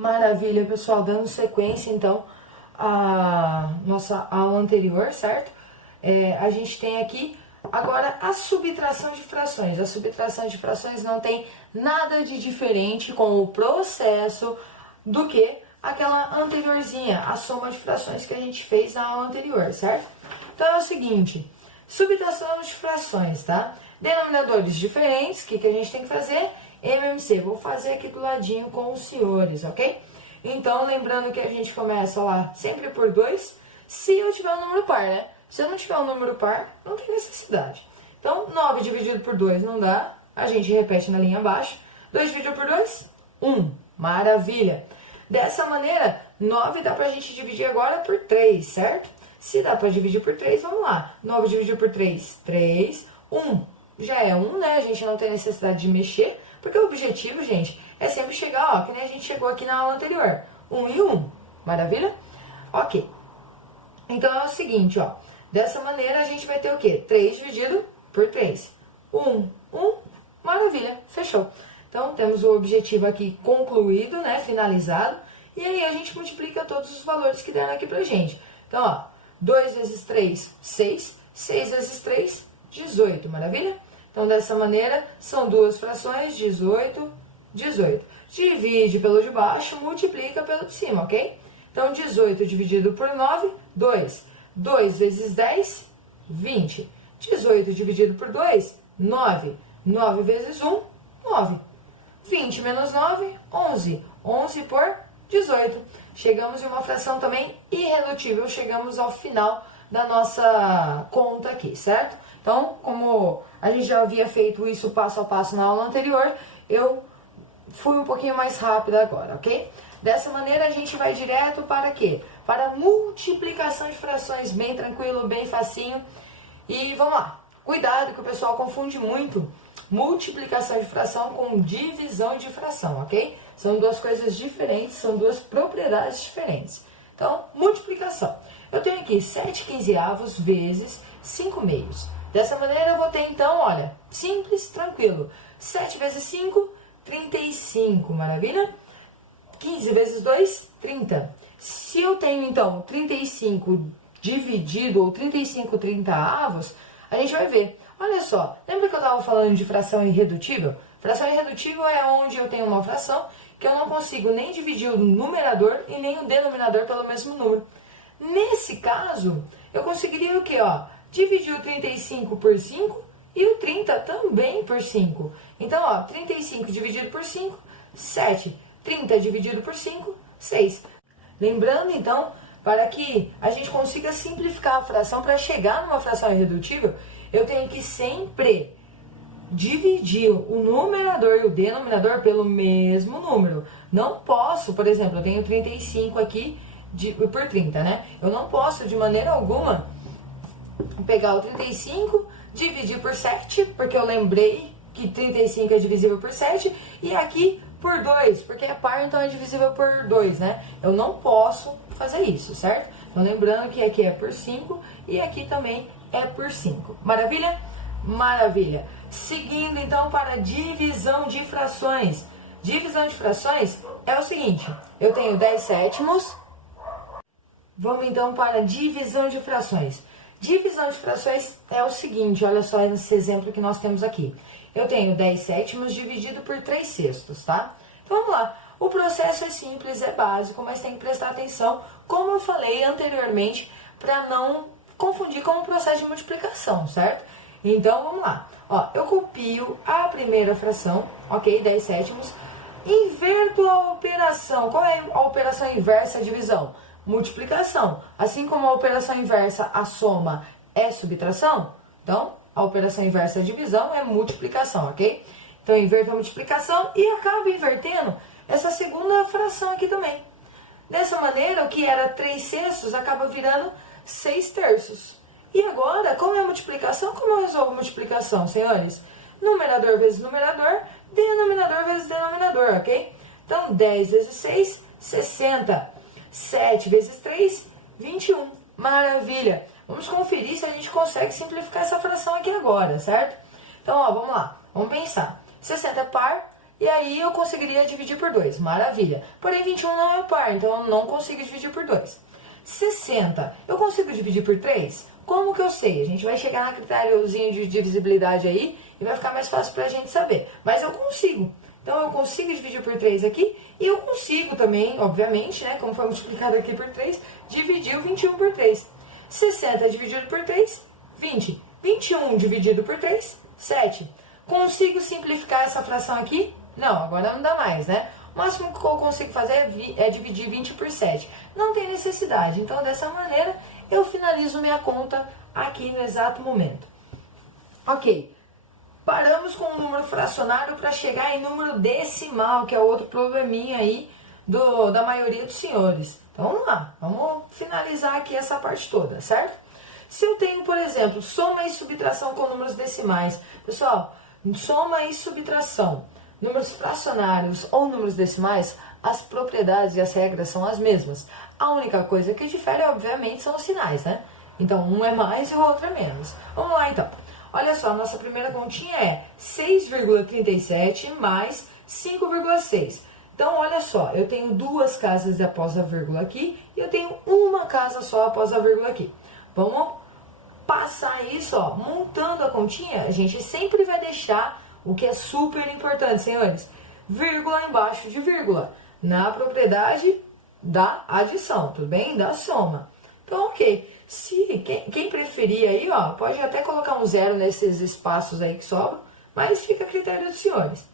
Maravilha, pessoal, dando sequência, então, à nossa aula anterior, certo? A gente tem aqui, agora, a subtração de frações. A subtração de frações não tem nada de diferente com o processo do que aquela anteriorzinha, a soma de frações que a gente fez na aula anterior, certo? Então, é o seguinte, subtração de frações, tá? Denominadores diferentes, o que a gente tem que fazer? MMC, vou fazer aqui do ladinho com os senhores, ok? Então, lembrando que a gente começa lá sempre por 2, se eu tiver um número par, né? Se eu não tiver um número par, não tem necessidade. Então, 9 dividido por 2 não dá, a gente repete na linha abaixo. 2 dividido por 2, 1. Maravilha! Dessa maneira, 9 dá pra gente dividir agora por 3, certo? Se dá pra dividir por 3, vamos lá. 9 dividido por 3, 3. 1 já é 1, né? A gente não tem necessidade de mexer. Porque o objetivo, gente, é sempre chegar, ó, que nem a gente chegou aqui na aula anterior. 1 e 1. Maravilha? Ok. Então, é o seguinte, ó. Dessa maneira, a gente vai ter o quê? 3 dividido por 3. 1. Maravilha. Fechou. Então, temos o objetivo aqui concluído, né? Finalizado. E aí, a gente multiplica todos os valores que deram aqui pra gente. Então, ó. 2 vezes 3, 6. 6 vezes 3, 18. Maravilha? Então, dessa maneira, são duas frações, 18, 18. Divide pelo de baixo, multiplica pelo de cima, ok? Então, 18 dividido por 9, 2. 2 vezes 10, 20. 18 dividido por 2, 9. 9 vezes 1, 9. 20 menos 9, 11. 11 por 18. Chegamos em uma fração também irredutível, chegamos ao final da nossa conta aqui, certo? Então, como a gente já havia feito isso passo a passo na aula anterior, eu fui um pouquinho mais rápida agora, ok? Dessa maneira, a gente vai direto para quê? Para multiplicação de frações, bem tranquilo, bem facinho. E vamos lá. Cuidado que o pessoal confunde muito multiplicação de fração com divisão de fração, ok? São duas coisas diferentes, são duas propriedades diferentes. Então, multiplicação. Eu tenho aqui 7 quinzeavos vezes 5 meios. Dessa maneira, eu vou ter, então, olha, simples, tranquilo. 7 vezes 5, 35, maravilha? 15 vezes 2, 30. Se eu tenho, então, 35 dividido, ou 35 trintaavos, a gente vai ver. Olha só, lembra que eu estava falando de fração irredutível? Fração irredutível é onde eu tenho uma fração que eu não consigo nem dividir o numerador e nem o denominador pelo mesmo número. Nesse caso, eu conseguiria o quê, ó? Dividir o 35 por 5 e o 30 também por 5. Então, ó, 35 dividido por 5, 7. 30 dividido por 5, 6. Lembrando, então, para que a gente consiga simplificar a fração, para chegar numa fração irredutível, eu tenho que sempre dividir o numerador e o denominador pelo mesmo número. Não posso, por exemplo, eu tenho 35 aqui por 30, né? Eu não posso, de maneira alguma, pegar o 35, dividir por 7, porque eu lembrei que 35 é divisível por 7, e aqui por 2, porque é par, então é divisível por 2, né? Eu não posso fazer isso, certo? Então, lembrando que aqui é por 5 e aqui também é por 5. Maravilha? Maravilha. Seguindo, então, para divisão de frações. Divisão de frações é o seguinte, eu tenho 10 sétimos. Vamos, então, para divisão de frações. Divisão de frações é o seguinte, olha só esse exemplo que nós temos aqui. Eu tenho 10 sétimos dividido por 3 sextos, tá? Então, vamos lá. O processo é simples, é básico, mas tem que prestar atenção, como eu falei anteriormente, para não confundir com o processo de multiplicação, certo? Então, vamos lá. Ó, eu copio a primeira fração, ok? 10 sétimos. Inverto a operação. Qual é a operação inversa à divisão? Multiplicação. Assim como a operação inversa, a soma, é subtração, então, a operação inversa à divisão é multiplicação, ok? Então, eu inverto a multiplicação e acabo invertendo essa segunda fração aqui também. Dessa maneira, o que era 3 sextos acaba virando 6 terços. E agora, como é a multiplicação? Como eu resolvo a multiplicação, senhores? Numerador vezes numerador, denominador vezes denominador, ok? Então, 10 vezes 6, 60. 7 vezes 3, 21. Maravilha! Vamos conferir se a gente consegue simplificar essa fração aqui agora, certo? Então, ó, vamos lá. Vamos pensar. 60 é par e aí eu conseguiria dividir por 2, maravilha. Porém, 21 não é par, então eu não consigo dividir por 2. 60, eu consigo dividir por 3? Como que eu sei? A gente vai chegar no critériozinho de divisibilidade aí e vai ficar mais fácil pra gente saber. Mas eu consigo. Então, eu consigo dividir por 3 aqui e eu consigo também, obviamente, né, como foi multiplicado aqui por 3, dividir o 21 por 3. 60 dividido por 3, 20. 21 dividido por 3, 7. Consigo simplificar essa fração aqui? Não, agora não dá mais, né? O máximo que eu consigo fazer é dividir 20 por 7. Não tem necessidade. Então, dessa maneira, eu finalizo minha conta aqui no exato momento. Ok. Paramos com o número fracionário para chegar em número decimal, que é outro probleminha aí da maioria dos senhores. Então, vamos lá. Vamos finalizar aqui essa parte toda, certo? Se eu tenho, por exemplo, soma e subtração com números decimais. Pessoal, soma e subtração, números fracionários ou números decimais, as propriedades e as regras são as mesmas. A única coisa que difere, obviamente, são os sinais, né? Então, um é mais e o outro é menos. Vamos lá, então. Olha só, a nossa primeira continha é 6,37 mais 5,6. Então, olha só, eu tenho duas casas após a vírgula aqui e eu tenho uma casa só após a vírgula aqui. Vamos passar isso, ó, montando a continha, a gente sempre vai deixar o que é super importante, senhores, vírgula embaixo de vírgula, na propriedade da adição, tudo bem? Da soma. Então, ok. Se quem preferir aí, ó, pode até colocar um zero nesses espaços aí que sobram, mas fica a critério dos senhores.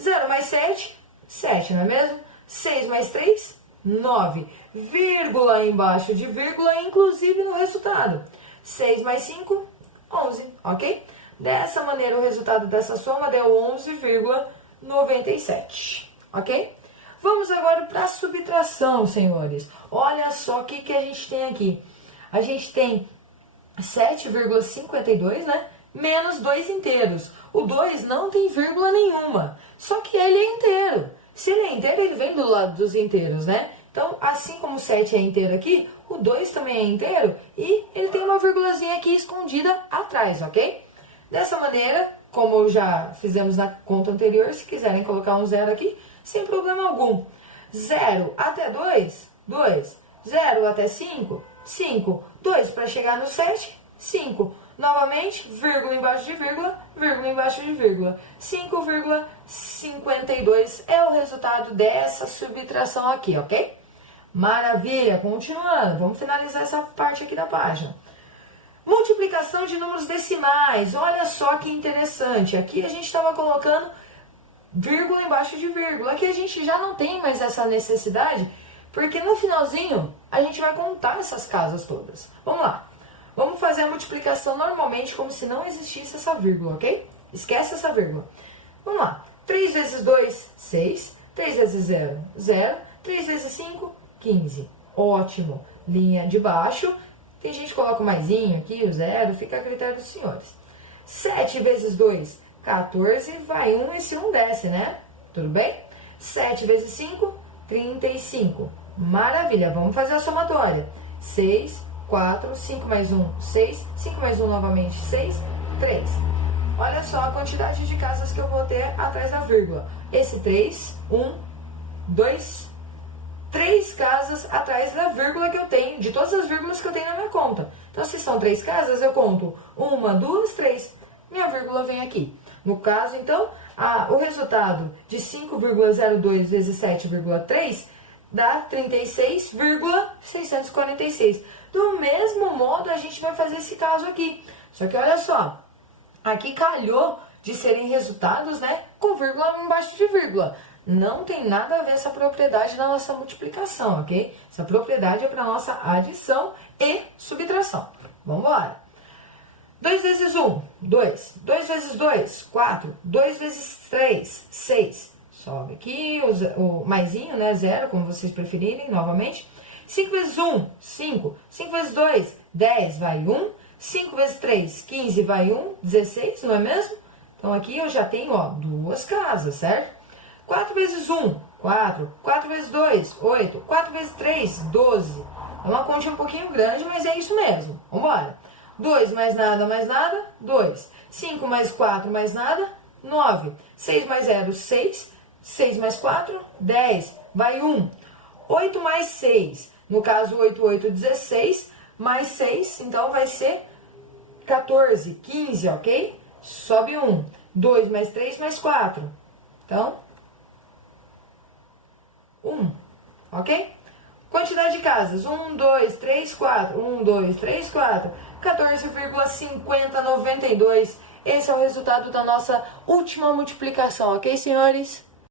0 mais 7, 7, não é mesmo? 6 mais 3, 9. Vírgula embaixo de vírgula, inclusive no resultado. 6 mais 5, 11, ok? Dessa maneira, o resultado dessa soma deu 11,97, ok? Vamos agora para a subtração, senhores. Olha só o que a gente tem aqui. A gente tem 7,52, né? Menos 2 inteiros. O 2 não tem vírgula nenhuma, só que ele é inteiro. Se ele é inteiro, ele vem do lado dos inteiros, né? Então, assim como o 7 é inteiro aqui, o 2 também é inteiro e ele tem uma vírgulazinha aqui escondida atrás, ok? Dessa maneira, como já fizemos na conta anterior, se quiserem colocar um zero aqui, sem problema algum. 0 até 2, 2. 0 até 5, 5. 2 para chegar no 7, 5. Novamente, vírgula embaixo de vírgula, vírgula embaixo de vírgula. 5,52 é o resultado dessa subtração aqui, ok? Maravilha, continuando. Vamos finalizar essa parte aqui da página. Multiplicação de números decimais. Olha só que interessante. Aqui a gente estava colocando vírgula embaixo de vírgula. Aqui a gente já não tem mais essa necessidade, porque no finalzinho a gente vai contar essas casas todas. Vamos lá. Vamos fazer a multiplicação normalmente como se não existisse essa vírgula, ok? Esquece essa vírgula. Vamos lá. 3 vezes 2, 6. 3 vezes 0, 0. 3 vezes 5, 15. Ótimo. Linha de baixo. Tem gente que coloca o maisinho aqui, o 0, fica a critério dos senhores. 7 vezes 2, 14. Vai 1 e esse 1 desce, né? Tudo bem? 7 vezes 5, 35. Maravilha. Vamos fazer a somatória. 6, 4, 5 mais 1, 6, 5 mais 1 novamente, 6, 3. Olha só a quantidade de casas que eu vou ter atrás da vírgula. Esse 3, 1, 2, 3 casas atrás da vírgula que eu tenho, de todas as vírgulas que eu tenho na minha conta. Então, se são 3 casas, eu conto 1, 2, 3. Minha vírgula vem aqui. No caso, então, o resultado de 5,02 vezes 7,3 dá 36,646. Do mesmo modo, a gente vai fazer esse caso aqui. Só que olha só, aqui calhou de serem resultados, né, com vírgula embaixo de vírgula. Não tem nada a ver essa propriedade da nossa multiplicação, ok? Essa propriedade é para nossa adição e subtração. Vamos embora. 2 vezes 1, 2. 2 vezes 2, 4. 2 vezes 3, 6. Sobe aqui o maisinho, né, 0, como vocês preferirem, novamente. 5 vezes 1, 5. 5 vezes 2, 10, vai 1. 5 vezes 3, 15, vai 1. 16, não é mesmo? Então, aqui eu já tenho, ó, 2 casas, certo? 4 vezes 1, 4. 4 vezes 2, 8. 4 vezes 3, 12. É uma continha um pouquinho grande, mas é isso mesmo. Vamos embora. 2 mais nada, 2. 5 mais 4, mais nada, 9. 6 mais 0, 6. 6 mais 4, 10. Vai 1. 8 mais 6. No caso, 8, 8, 16. Mais 6, então vai ser 14, 15, ok? Sobe 1. 2 mais 3 mais 4. Então, 1, ok? Quantidade de casas, 1, 2, 3, 4, 1, 2, 3, 4, 14,5092. Esse é o resultado da nossa última multiplicação, ok, senhores?